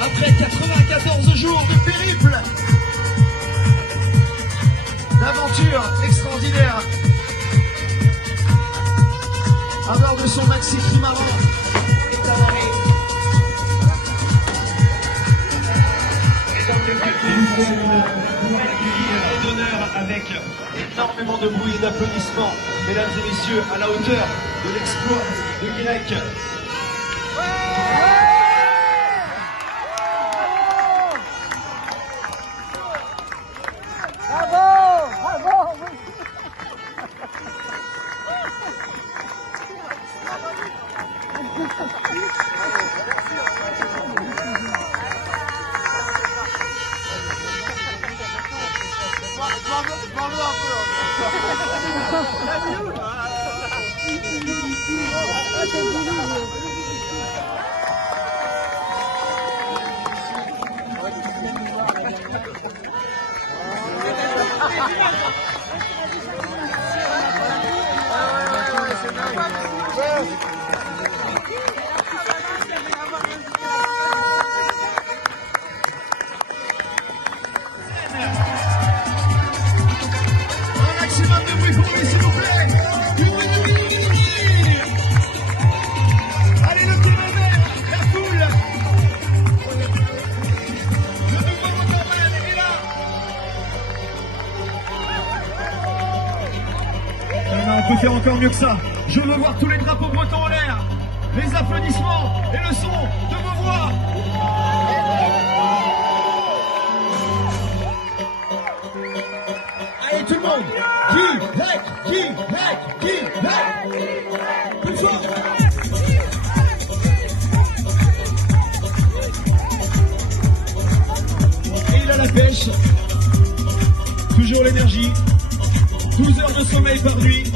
Après 94 jours de périple, d'aventure extraordinaire, à bord de son maxi trimaran, d'honneur avec énormément de bruit et d'applaudissements, mesdames et messieurs, à la hauteur de l'exploit de Guirec. Un maximum de bruit pour lui, s'il vous plaît. Du bruit. Allez, le petit bébé, la foule. Le nouveau motorman est là. On peut faire encore mieux que ça. Je veux voir tous les drapeaux bretons en l'air, les applaudissements et le son de vos voix. Allez tout le monde, Guirec. Plus fort. Et il a la pêche, toujours l'énergie, 12 heures de sommeil par nuit.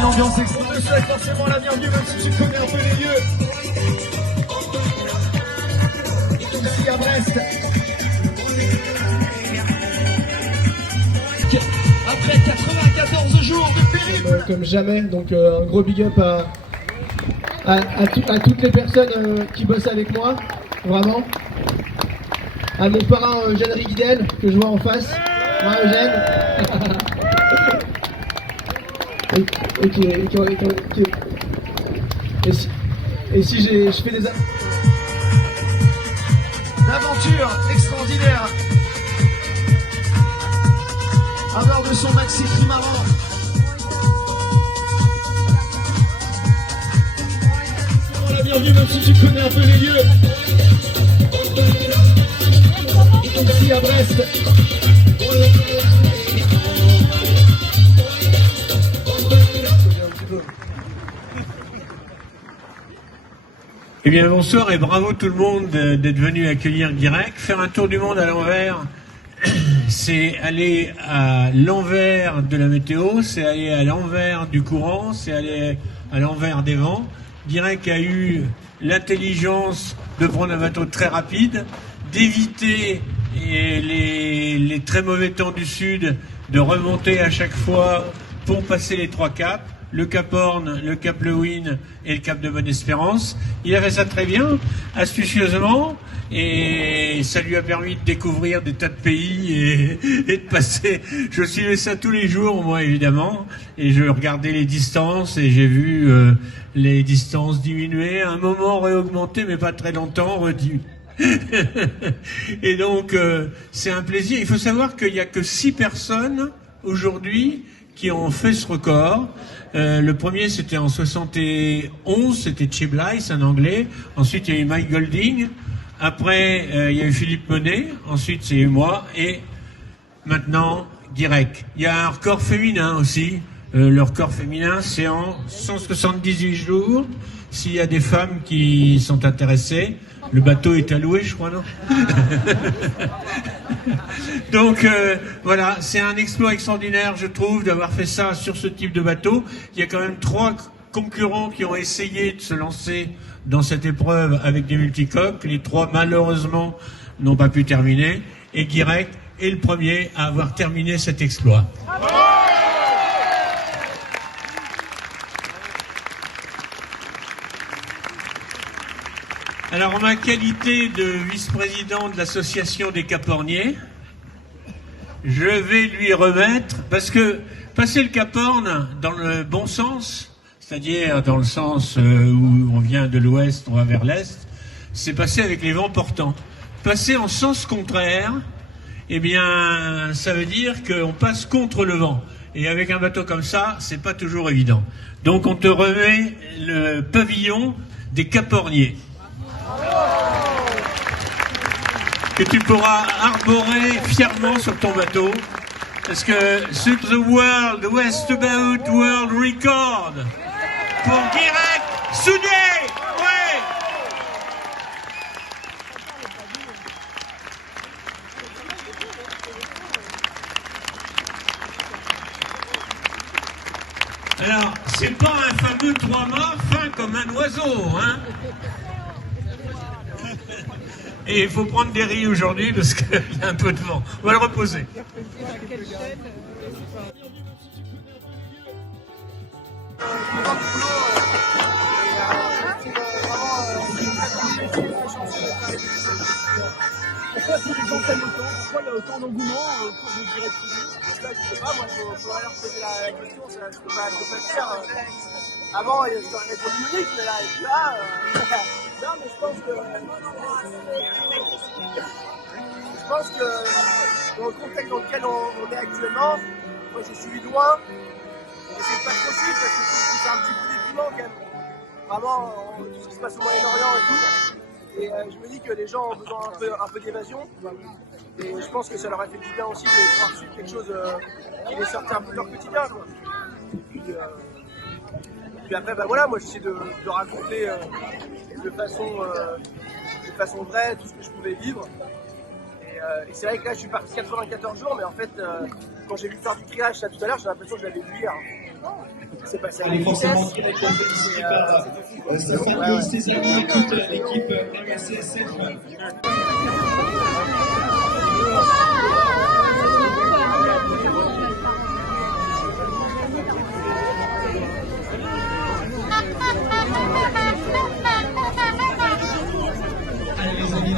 L'ambiance extra, je souhaite forcément la bienvenue, même si tu connais un peu les lieux. Ici à Brest. Après 94 jours de périple. Comme jamais, donc un gros big up à toutes les personnes qui bossent avec moi, vraiment. À mon parrain Eugène Riguidel, que je vois en face. Moi Eugène. Et si je fais des d'aventure extraordinaire, à bord de son maxi trimaran. La bienvenue, même si tu connais un peu les lieux. Ici à Brest. Eh bien bonsoir et bravo tout le monde d'être venu accueillir Guirec. Faire un tour du monde à l'envers, c'est aller à l'envers de la météo, c'est aller à l'envers du courant, c'est aller à l'envers des vents. Guirec a eu l'intelligence de prendre un bateau très rapide, d'éviter les très mauvais temps du sud, de remonter à chaque fois pour passer les 3 caps. Le Cap Horn, le Cap Lewin et le Cap de Bonne-Espérance. Il a fait ça très bien, astucieusement, et ça lui a permis de découvrir des tas de pays et de passer. Je suivais ça tous les jours, moi, évidemment, et je regardais les distances et j'ai vu les distances diminuer, à un moment réaugmenter, mais pas très longtemps, rediminuer. Et donc, c'est un plaisir. Il faut savoir qu'il n'y a que 6 personnes aujourd'hui qui ont fait ce record. Le premier, c'était en 71, c'était Chip Blythe, un Anglais. Ensuite, il y a eu Mike Golding. Après, il y a eu Philippe Monet. Ensuite, c'est eu moi. Et maintenant, Guirec. Il y a un record féminin aussi. Le record féminin, c'est en 178 jours. S'il y a des femmes qui sont intéressées, le bateau est alloué, je crois, non? Donc voilà, c'est un exploit extraordinaire, je trouve, d'avoir fait ça sur ce type de bateau. Il y a quand même 3 concurrents qui ont essayé de se lancer dans cette épreuve avec des multicoques. Les 3, malheureusement, n'ont pas pu terminer. Et Guirec est le premier à avoir terminé cet exploit. Alors, en ma qualité de vice-président de l'association des Caporniers, je vais lui remettre, parce que passer le Cap Horn dans le bon sens, c'est-à-dire dans le sens où on vient de l'ouest, on va vers l'est, c'est passer avec les vents portants. Passer en sens contraire, eh bien, ça veut dire qu'on passe contre le vent. Et avec un bateau comme ça, c'est pas toujours évident. Donc on te remet le pavillon des Caporniers, que tu pourras arborer fièrement sur ton bateau, parce que c'est the World Westabout World Record pour Guirec Soudier. Ouais. Alors, c'est pas un fameux 3 mâts fin comme un oiseau, hein. Et il faut prendre des riz aujourd'hui parce qu'il y a un peu de vent. On va le reposer. Pourquoi tous les gens prennent autant? Pourquoi il y a autant d'engouement pour le Guirec Soudier? Je sais pas, moi, il faudrait leur poser la question, je peux pas le faire. Avant, je t'aurais répondu Munich, mais là, non, mais je pense que dans le contexte dans lequel on est actuellement, moi j'ai suivi de loin, j'essaie de pas trop suivre parce que je trouve que c'est un petit peu déprimant quand même. Vraiment, tout ce qui se passe au Moyen-Orient et tout. Et je me dis que les gens ont besoin un peu d'évasion. Et je pense que ça leur a fait du bien aussi de pouvoir suivre quelque chose qui les sortait un peu de leur quotidien. Quoi. Et puis après, bah voilà, moi j'essaie de raconter de façon vraie tout ce que je pouvais vivre. Et c'est vrai que là je suis parti 94 jours, mais en fait, quand j'ai vu faire du triage ça tout à l'heure, j'ai l'impression que je l'avais vu hier. C'est passé à Allez, forcément, Guirec est félicité par Stéphane Césari et toute l'équipe RSSF. Allez les amis,